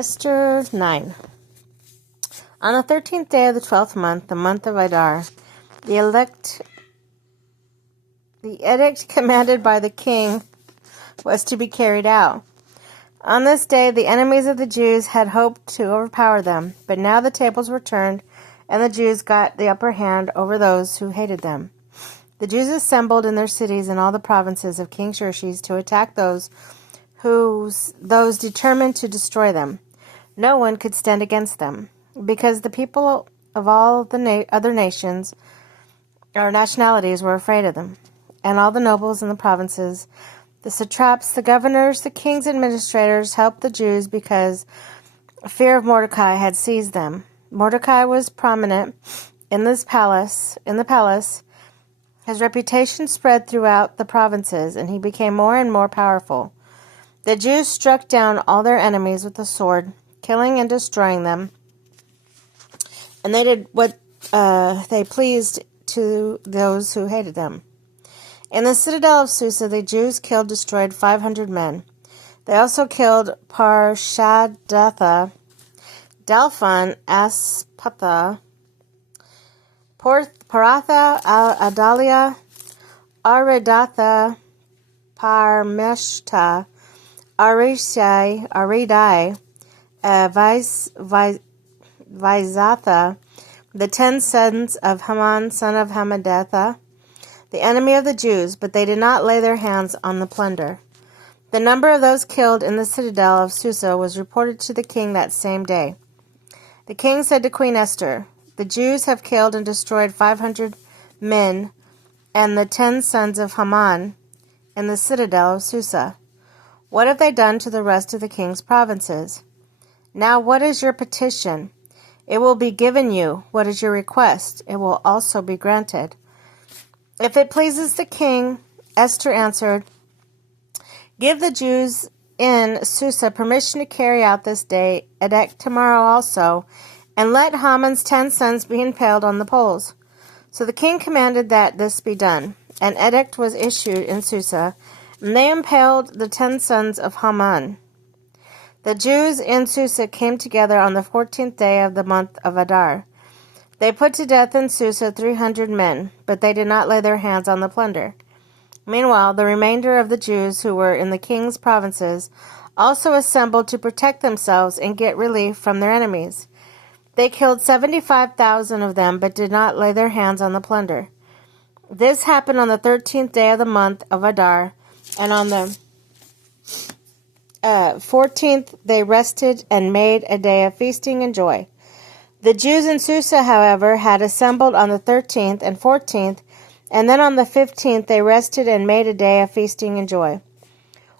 Esther 9. On the 13th day of the 12th month, the month of Adar, the edict commanded by the king was to be carried out. On this day, the enemies of the Jews had hoped to overpower them, but now the tables were turned, and the Jews got the upper hand over those who hated them. The Jews assembled in their cities in all the provinces of King Xerxes to attack those determined to destroy them. No one could stand against them, because the people of all the other nations or nationalities were afraid of them, and all the nobles in the provinces, the satraps, the governors, the king's administrators helped the Jews because fear of Mordecai had seized them. Mordecai was prominent in the palace. His reputation spread throughout the provinces, and he became more and more powerful. The Jews struck down all their enemies with the sword, killing and destroying them, and they did what they pleased to those who hated them. In the citadel of Susa, the Jews destroyed 500 men. They also killed Parshadatha, Dalphon, Aspatha, Paratha, Adalia, Aridatha, Parmeshta, Aridai, Vizatha, the 10 sons of Haman, son of Hammedatha, the enemy of the Jews, but they did not lay their hands on the plunder. The number of those killed in the citadel of Susa was reported to the king that same day. The king said to Queen Esther, "The Jews have killed and destroyed 500 men and the 10 sons of Haman in the citadel of Susa. What have they done to the rest of the king's provinces? Now what is your petition? It will be given you. What is your request? It will also be granted." If it pleases the king, Esther answered, "Give the Jews in Susa permission to carry out this day edict tomorrow also, and let Haman's 10 sons be impaled on the poles." So the king commanded that this be done. An edict was issued in Susa, and they impaled the 10 sons of Haman. The Jews in Susa came together on the 14th day of the month of Adar. They put to death in Susa 300 men, but they did not lay their hands on the plunder. Meanwhile, the remainder of the Jews who were in the king's provinces also assembled to protect themselves and get relief from their enemies. They killed 75,000 of them, but did not lay their hands on the plunder. This happened on the 13th day of the month of Adar, and on the 14th they rested and made a day of feasting and joy. The Jews in Susa, however, had assembled on the 13th and 14th, and then on the 15th they rested and made a day of feasting and joy.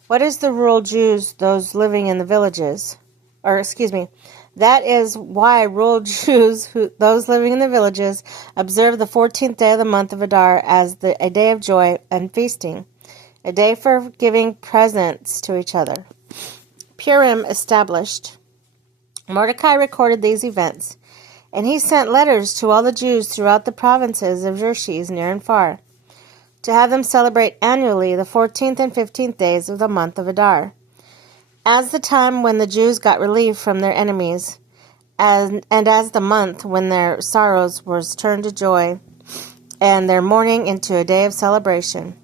What is the rural Jews, those living in the villages? That is why rural Jews, those living in the villages, observe the 14th day of the month of Adar as a day of joy and feasting, a day for giving presents to each other. Purim established. Mordecai recorded these events, and he sent letters to all the Jews throughout the provinces of Xerxes, near and far, to have them celebrate annually the 14th and 15th days of the month of Adar, as the time when the Jews got relief from their enemies, and as the month when their sorrows was turned to joy, and their mourning into a day of celebration.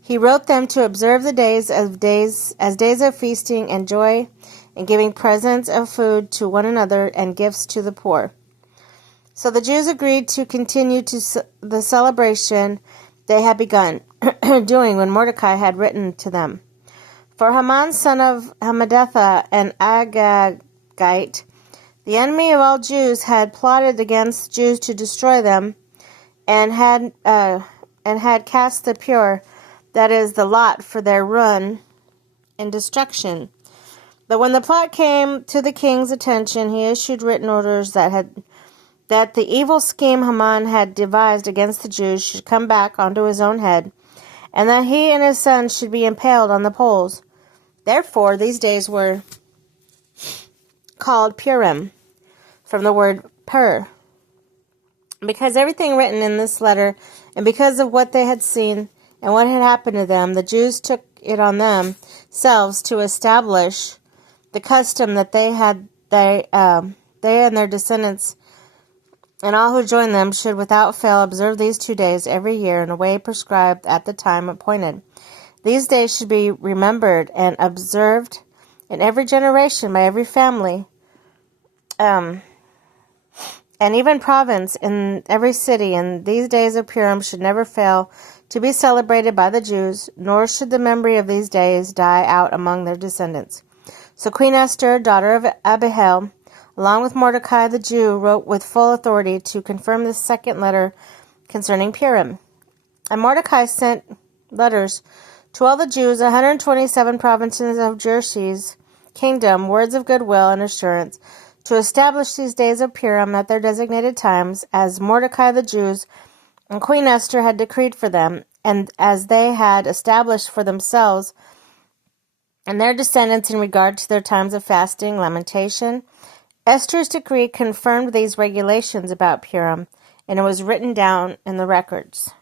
He wrote them to observe the days as days of feasting and joy, and giving presents of food to one another and gifts to the poor. So the Jews agreed to continue the celebration they had begun doing when Mordecai had written to them. For Haman, son of Hammedatha, an Agagite, the enemy of all Jews, had plotted against Jews to destroy them, and had cast the pure, that is, the lot, for their ruin and destruction. But when the plot came to the king's attention, he issued written orders that the evil scheme Haman had devised against the Jews should come back onto his own head, and that he and his sons should be impaled on the poles. Therefore, these days were called Purim, from the word pur. Because everything written in this letter, and because of what they had seen and what had happened to them, the Jews took it on themselves to establish the custom that they had They and their descendants and all who join them should without fail observe these 2 days every year in a way prescribed at the time appointed. These days should be remembered and observed in every generation by every family, and even province, in every city. And these days of Purim should never fail to be celebrated by the Jews, nor should the memory of these days die out among their descendants. So Queen Esther, daughter of Abihail, along with Mordecai the Jew, wrote with full authority to confirm this second letter concerning Purim. And Mordecai sent letters to all the Jews, 127 provinces of Xerxes' kingdom, words of goodwill and assurance, to establish these days of Purim at their designated times, as Mordecai the Jews and Queen Esther had decreed for them, and as they had established for themselves and their descendants in regard to their times of fasting, lamentation. Esther's decree confirmed these regulations about Purim, and it was written down in the records.